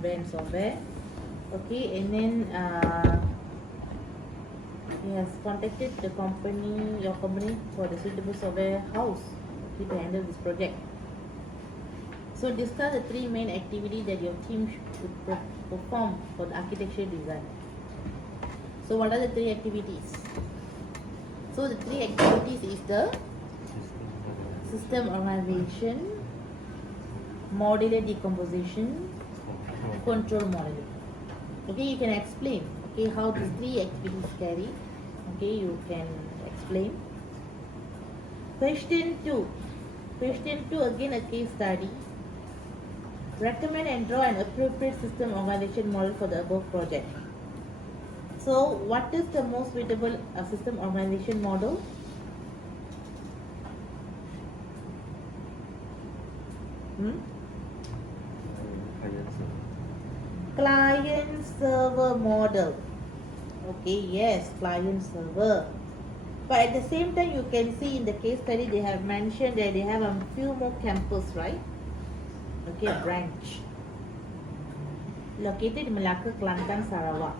hardware and software. Okay, and then he has contacted the company, your company, for the suitable software house to handle this project. So discuss the three main activities that your team should perform for the architecture design. So what are the three activities? So the three activities is the system organization, modular decomposition, control modeling. Okay, you can explain. Okay, how these three activities carry. Okay, you can explain. Question 2. Question 2, again a case study. Recommend and draw an appropriate system organization model for the above project. So, what is the most suitable system organization model? Client server model. Okay, yes, client server. But at the same time, you can see in the case study they have mentioned that they have a few more campus, right? Okay, a branch located in Malacca, Kelantan, Sarawak.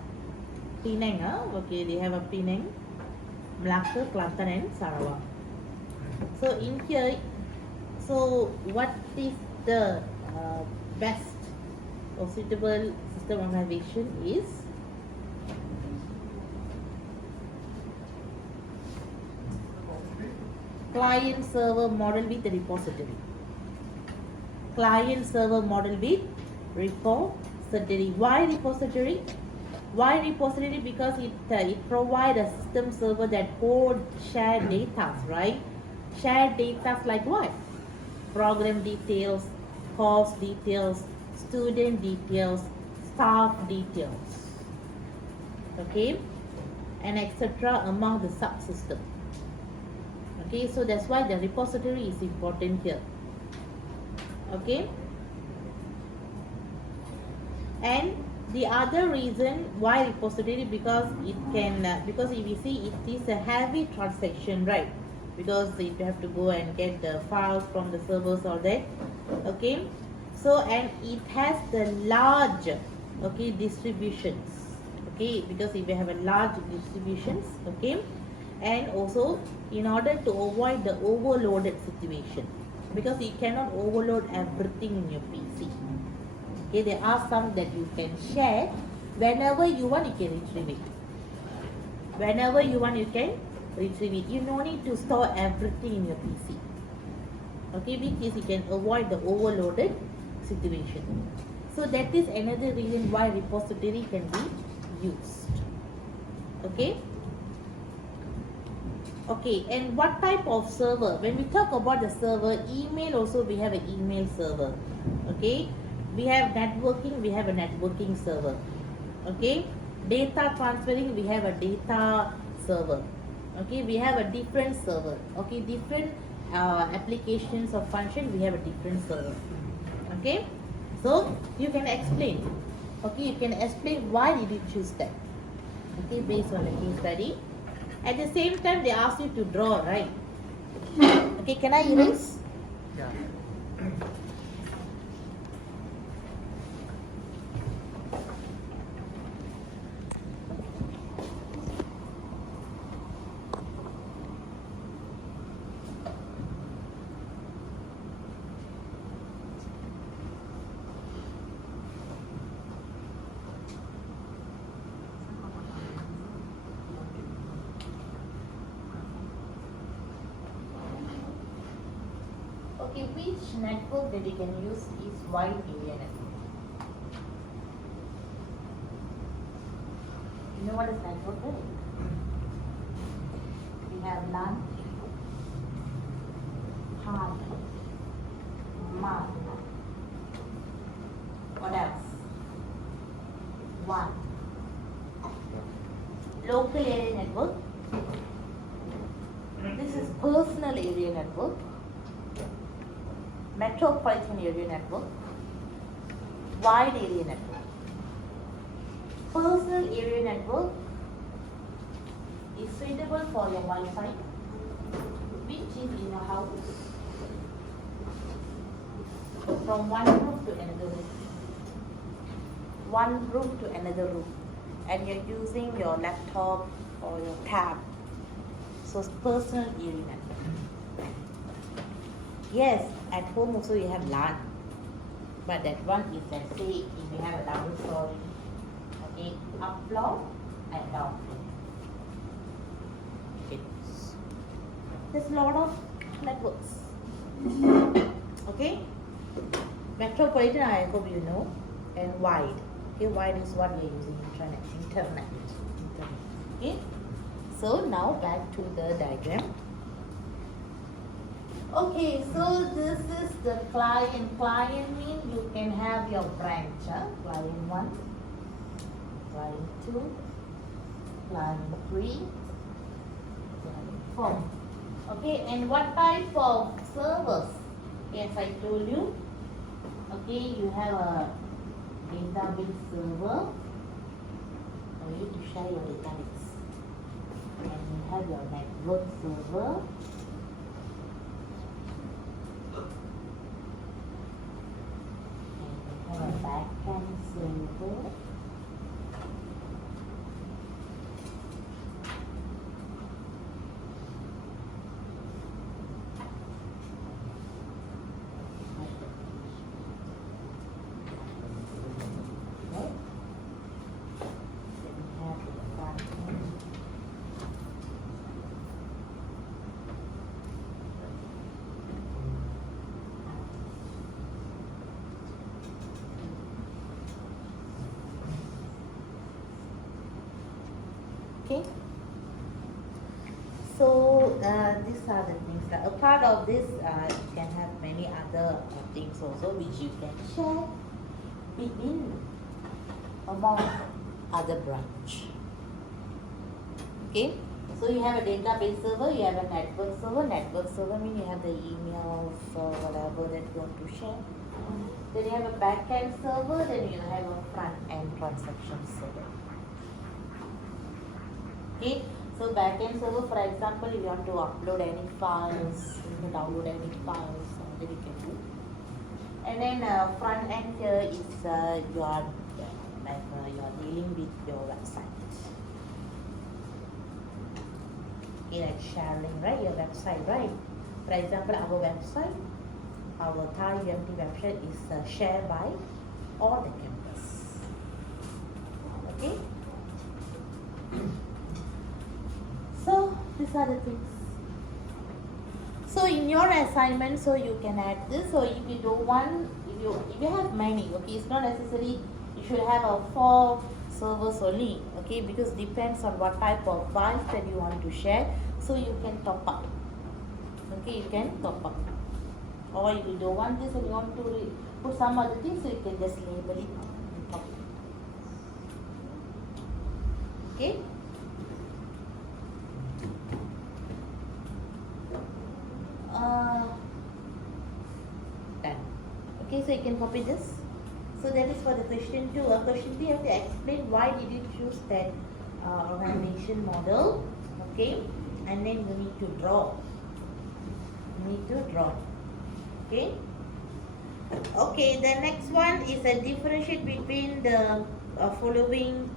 Penang, okay, they have a Penang, Malacca, Kelantan, and Sarawak. So in here, so what is the best or suitable system organization is client server model with a repository. Client server model with repository. Why repository? Why repository? Because it provides a system server that holds shared data, right? Shared data like what? Program details, course details, student details, staff details, okay, and etc. among the subsystem. Okay, so that's why the repository is important here. Okay, and the other reason why repository, because it can because if you see it is a heavy transaction, right? Because you have to go and get the files from the servers or that. Okay, so and it has the large, okay, distributions. Okay, because if you have a large distributions, okay, and also in order to avoid the overloaded situation, because you cannot overload everything in your PC. Okay, there are some that you can share whenever you want. You can retrieve it whenever you want. You can retrieve it. You no need to store everything in your PC. Okay, because you can avoid the overloaded situation. So that is another reason why repository can be used. Okay. Okay, and what type of server? When we talk about the server, email also we have an email server. Okay, we have networking, we have a networking server. Okay, data transferring, we have a data server. Okay, we have a different server. Okay, different applications or function, we have a different server. Okay, so you can explain. Okay, you can explain why did you choose that. Okay, based on the case study. At the same time, they ask you to draw, right? Okay, can I erase? Yeah. Okay, which network that we can use is wide area network. You know what is network, right? We have LAN, HAN, MAN. What else? WAN. Local area network. This is personal area network. Metropolitan area network, wide area network. Personal area network is suitable for your Wi-Fi, which is in a house from one room to another room. one room to another room and you're using your laptop or your tab. So personal area. Yes, at home also you have LAN. But that one is, let's say, if you have a double story, okay, up floor and down floor. Okay. There's a lot of networks. Okay? Metropolitan, I hope you know, and wide. Okay, wide is what we are using, internet. Okay? So now back to the diagram. Okay, so this is the client. Client means you can have your branch. Client 1, client 2, client 3, client 4. Okay, and what type of servers? Yes, I told you. Okay, you have a database server for you to share your database. And you have your network server. A backend server. Okay, so these are the things. A part of this, you can have many other things also which you can share within among other branch. Okay, so you have a database server, you have a network server. Network server means you have the emails or whatever that you want to share. Then you have a back-end server, then you have a front-end transaction server. Okay, so backend server, for example, if you want to upload any files, you can download any files, then you can do. And then front end here is you are dealing with your website. Okay, like sharing, right? Your website, right? For example, our website, our Thai UMT website is shared by all the campus. Okay. So these are the things. So in your assignment, so you can add this. So if you don't want, if you have many, okay, it's not necessary you should have a 4 servers only, okay, because depends on what type of files that you want to share. So you can top up. Okay, you can top up. Or if you don't want this and you want to put some other things, so you can just label it on top. Okay. Done. Okay, so you can copy this. So that is for the question 2. Question 3, you have to explain why did you choose that organization model. Okay, and then you need to draw. Okay. Okay, the next one is a differentiate between the following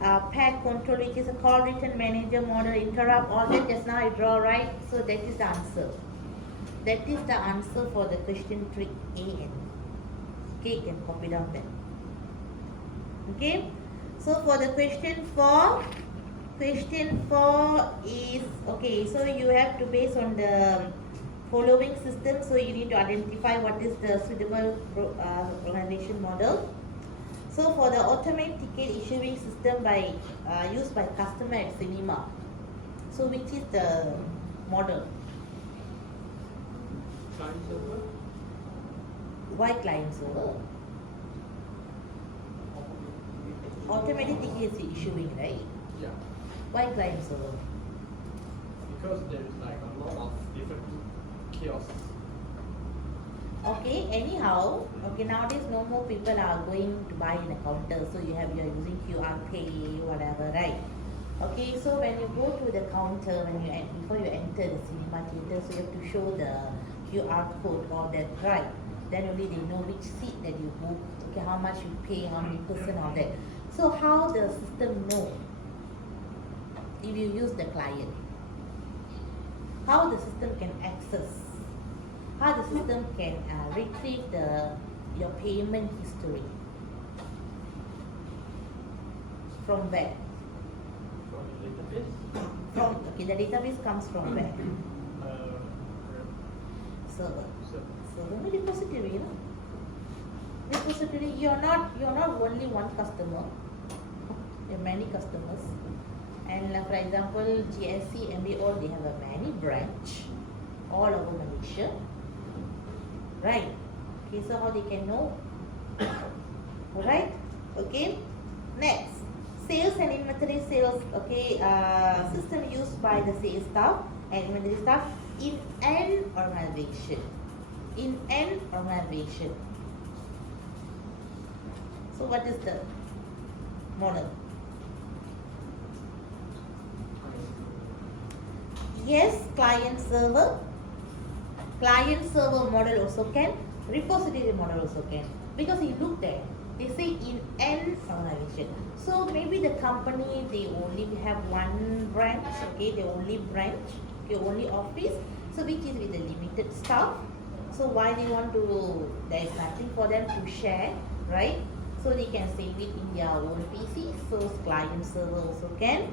pack control, which is a call return manager model, interrupt, all that just now I draw, right? So that is the answer. That is the answer for the question 3A. Okay, you can copy down that. Okay, so for the question 4 is, okay, so you have to base on the following system, so you need to identify what is the suitable organization model. So for the automated ticket issuing system by used by customer at cinema, so which is the model? Client server. Why client server? Automatic ticket is issuing, right? Yeah. Why client server? Because there is like a lot of different kiosks. Okay, anyhow, okay, nowadays no more people are going to buy in a counter, so you are using QR pay, whatever, right? Okay, so when you go to the counter, before you enter the cinema theater, so you have to show the QR code, all that, right? Then only they know which seat that you book, okay, how much you pay, how many person, all that. So how the system know if you use the client? How the system can access? How the system can retrieve your payment history? From where? From the database. Okay, the database comes from where? Server. Server means repository, you know. Repository. You're not only one customer. You have many customers. And for example, GSC, MBO, they have a many branch all over Malaysia. Right. Okay, so how they can know? Alright. Okay. Next. Sales and inventory sales, okay, system used by the sales staff and inventory staff in an organization. In an organization. So what is the model? Yes, client server model also can, repository model also can. Because you look there, they say in an organization. So maybe the company, they only have one branch, okay, they only branch, okay, only office, so which is with the limited staff. So why they want to, there is nothing for them to share, right? So they can save it in their own PC, so client server also can.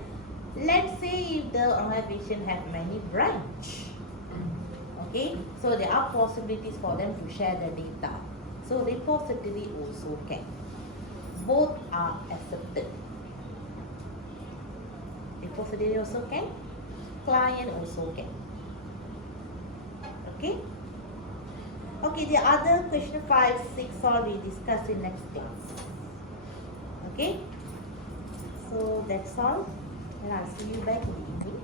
Let's say if the organization have many branch, okay, so there are possibilities for them to share the data. So repository also can. Both are accepted. Repository also can, client also can. Okay? Okay, the other question 5, 6 all we discuss in next class. Okay? So that's all. And I'll see you back in the evening.